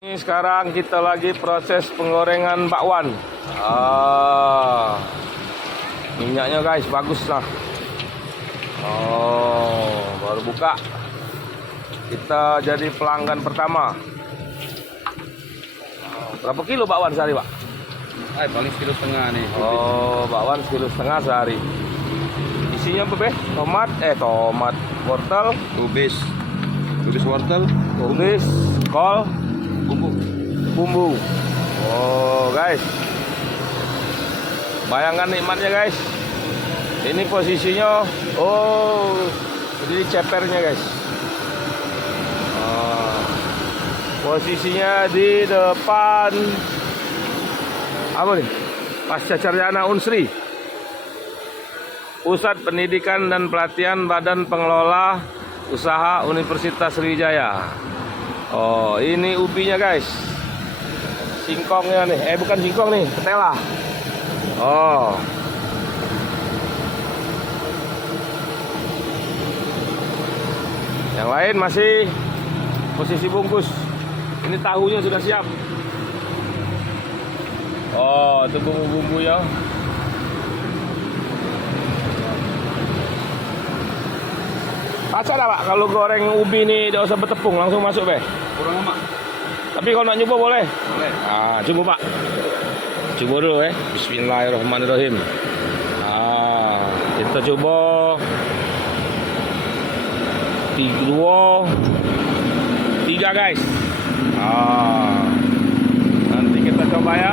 Ini sekarang kita lagi proses penggorengan bakwan. Minyaknya guys bagus lah. Baru buka. Kita jadi pelanggan pertama. Berapa kilo bakwan sehari, Pak? Paling sekilo setengah nih. Bakwan sekilo setengah sehari. Isinya apa, Beh? Tomat, wortel, Kubis wortel, kubis, kol, bumbu. Guys, bayangkan nikmatnya guys. Ini posisinya, jadi cepernya guys. Posisinya di depan apa nih? Pasca Sarjana Unsri, Pusat Pendidikan dan Pelatihan Badan Pengelola Usaha Universitas Sriwijaya. Ini ubinya guys. Singkongnya nih, bukan singkong nih, ketela. Yang lain masih posisi bungkus. Ini tahunya sudah siap. Itu bumbu-bumbunya. Rasa dah Pak, kalau goreng ubi ini tidak usah bertepung, langsung masuk Beh. kurang lama. Tapi kalau nak nyoba boleh. Boleh. Coba Pak. Coba dulu Bismillahirrahmanirrahim. Kita coba 3 guys. Nanti kita coba ya.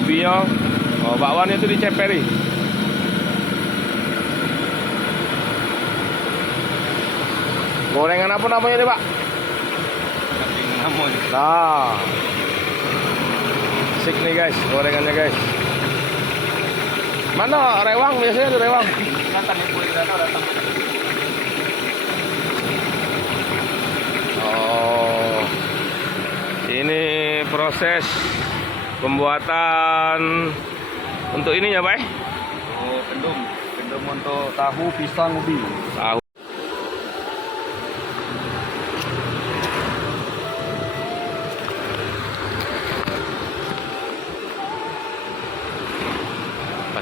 Ubinya. Bakwannya itu diceperi. Gorengan apa namanya nih Pak? Nah, sik nih guys, gorengannya guys. Mana rewang? Biasanya ada rewang. Ini proses pembuatan untuk ininya Pak? Kendum untuk tahu pisang ubi. Tahu.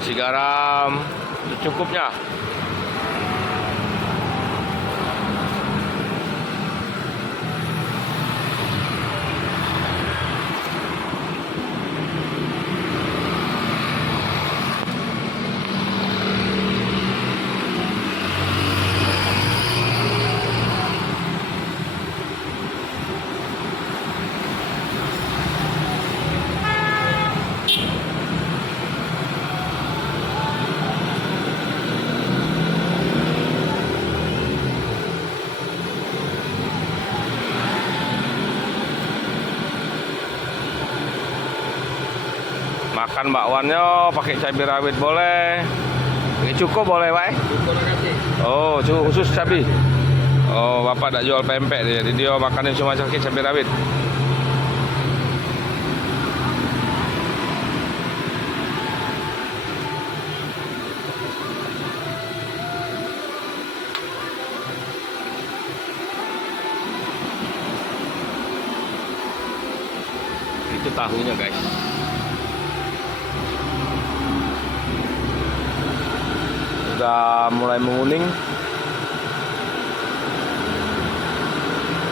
Kasih garam secukupnya. Makan bakwannya pakai cabai rawit boleh, pakai cuko boleh Pak? Cukup khusus cabai. Bapak tak jual pempek dia, jadi dia makannya cuma pakai cabai rawit. Itu tahunya guys. Sudah mulai menguning.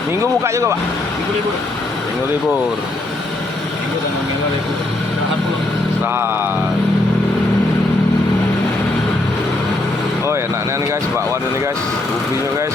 Minggu buka juga Pak? Minggu libur. Minggu libur. Minggu dan Minggu libur. Istirahat pulang. Istirahat. Enaknya nih guys, bakwan ini guys, ubinya guys.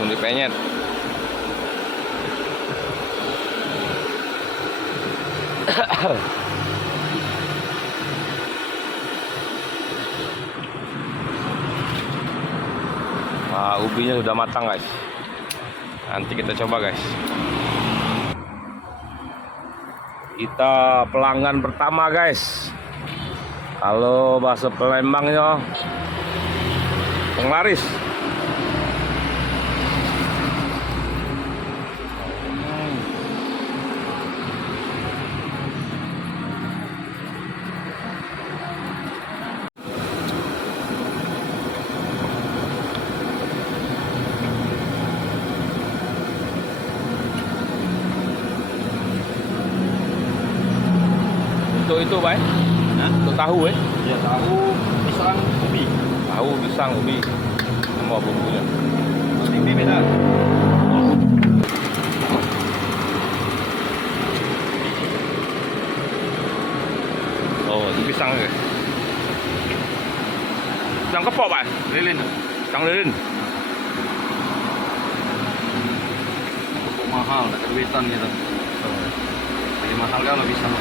langsung dipenyet. Nah, ubinya sudah matang guys. Nanti kita coba guys. Kita pelanggan pertama guys. Kalau bahasa Palembangnya penglaris. Untuk itu, Pak. Untuk tahu, Ya, tahu, pisang, ubi. Tahu, pisang, ubi. Semua bumbunya. Ini beda. Oh, itu pisang guys. Pisang kepok, Pak. Lilin. Pisang lilin. Pupuk mahal, tak keduitan gitu. Jadi mahal kalau pisang.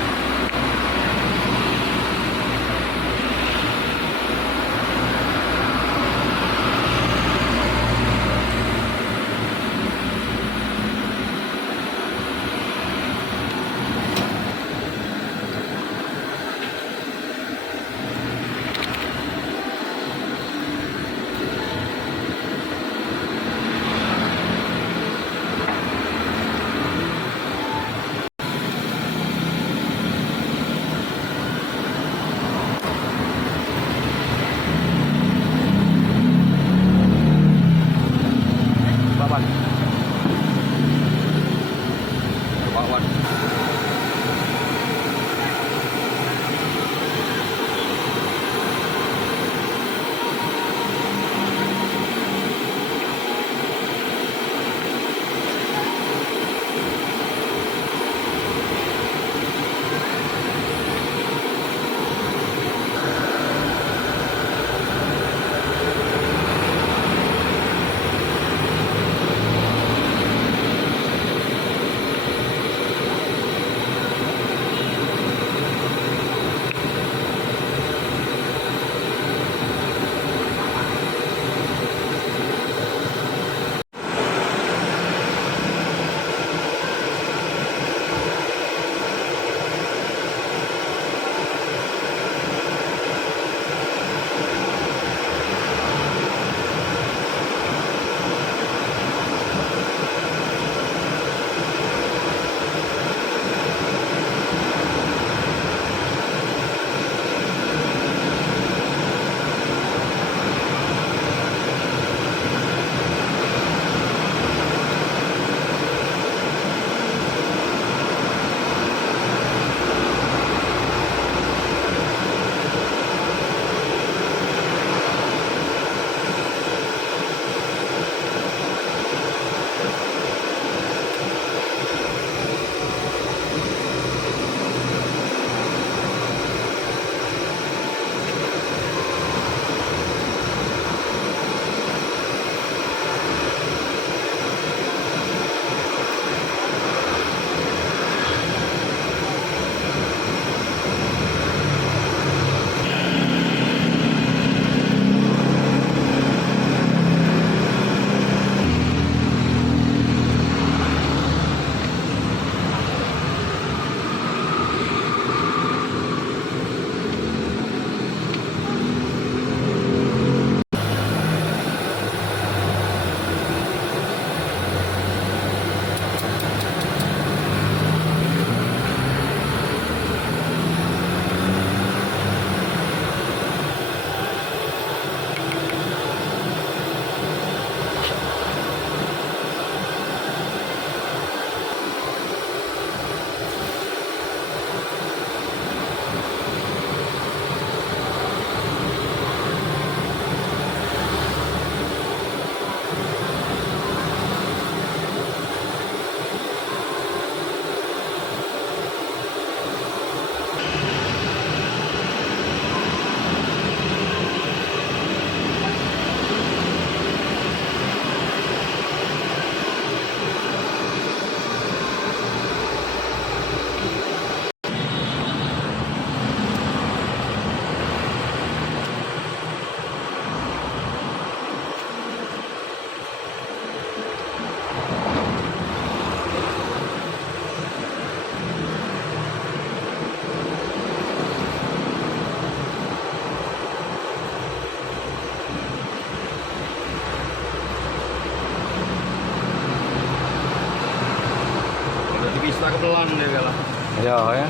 merah kebelan dia bilang. Ya, ya.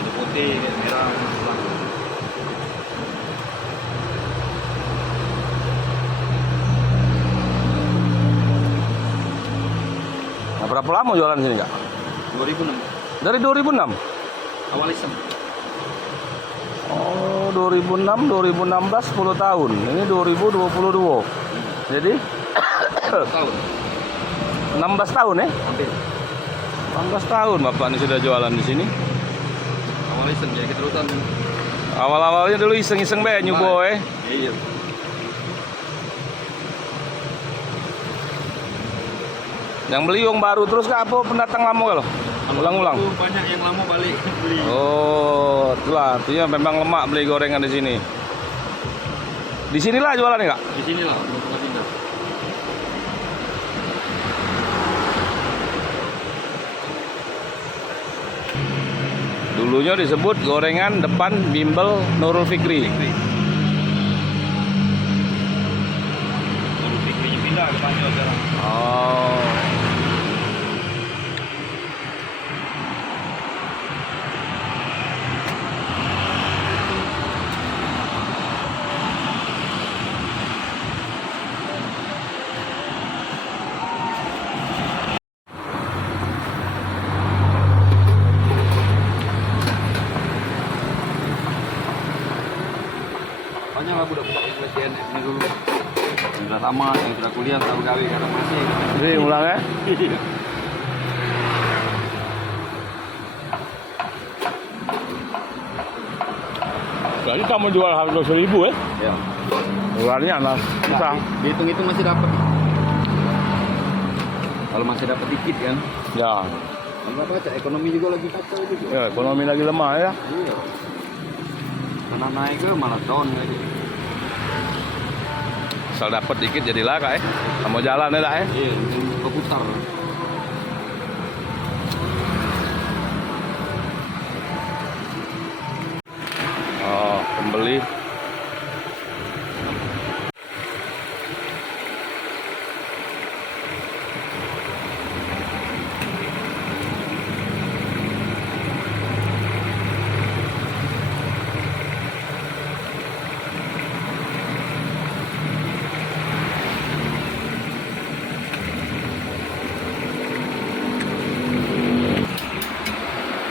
Ini putih, ini merah kebelan. Nah, berapa lama jualan sini, Kak? 2006. Dari 2006? Awal iseng. Oh, 2006, 2016, 10 tahun. Ini 2022. Jadi 1 tahun. 16 tahun ya? Hampir. 16 tahun Bapak ini sudah jualan di sini. Awal iseng jadi keterusan. Awal-awalnya dulu iseng-iseng be nyoba Iya. Yang beli yang baru terus Kak, apa pendatang lama kalau? Ulang-ulang. Itu banyak yang lama balik beli. Oh, itulah artinya memang lemak beli gorengan di sini. Di sinilah jualan ya, Kak? Di sinilah belum pernah pindah. Dulunya disebut gorengan depan bimbel Nurul Fikri. Baru pikirnya pindah ke Banjar sekarang. Oh. Banyak lah budak-budak yang pelecehan di sini dulu. Yang sudah tamat, yang sudah kuliah, tahu gawe sekarang masih. Jadi ulang ya? Iya. Jadi kamu jual harga 1.000 ya? Ya. Jualnya lah, susah. Dihitung-hitung masih dapat. Kalau masih dapat dikit kan. Ya, Enggak baca, ekonomi juga lagi kacau juga. ya ekonomi lagi lemah ya. Iya. Karena naik ke malah down lagi. Asal dapat dikit jadilah Kak ya. Kamu jalan ya Kak ya? Iya, berputar. Oh, pembeli.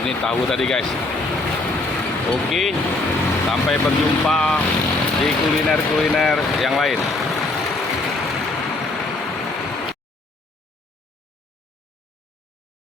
Ini tahu tadi guys. Oke, sampai berjumpa di kuliner-kuliner yang lain.